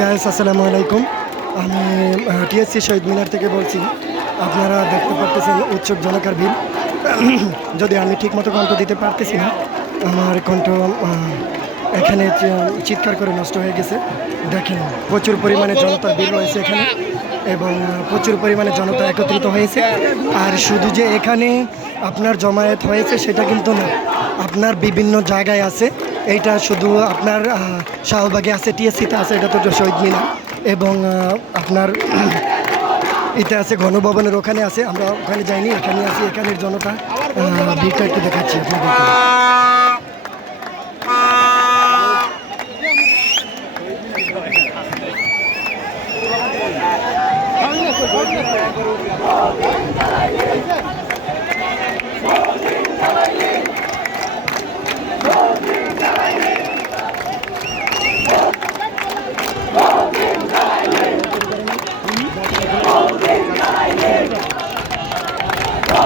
Guys আসসালামু আলাইকুম আমি টিএসসি শহীদ মিনার থেকে বলছি, আপনারা দেখতে পারতেছেন উৎসব জনকার বিল যদি আমি ঠিকমতো কণ্ঠ দিতে পারতেছি না, আমার কণ্ঠ এখানে চিৎকার করে নষ্ট হয়ে গেছে, দেখেন, প্রচুর পরিমাণে জনতার ভিড় রয়েছে এখানে এবং প্রচুর পরিমাণে জনতা একত্রিত হয়েছে। আর শুধু যে এখানে আপনার জমায়েত হয়েছে সেটা কিন্তু না, আপনার বিভিন্ন জায়গায় আছে। এইটা শুধু আপনার শাহবাগে আছে টিএসসিতে আছে, এটা তো শহীদ মিনার এবং আপনার এটা আছে গণভবনের ওখানে আছে, আমরা ওখানে যাইনি, এখানে আছি, এখানের জনতা। ভিড়টা একটু দেখাচ্ছি আপনাদেরকে।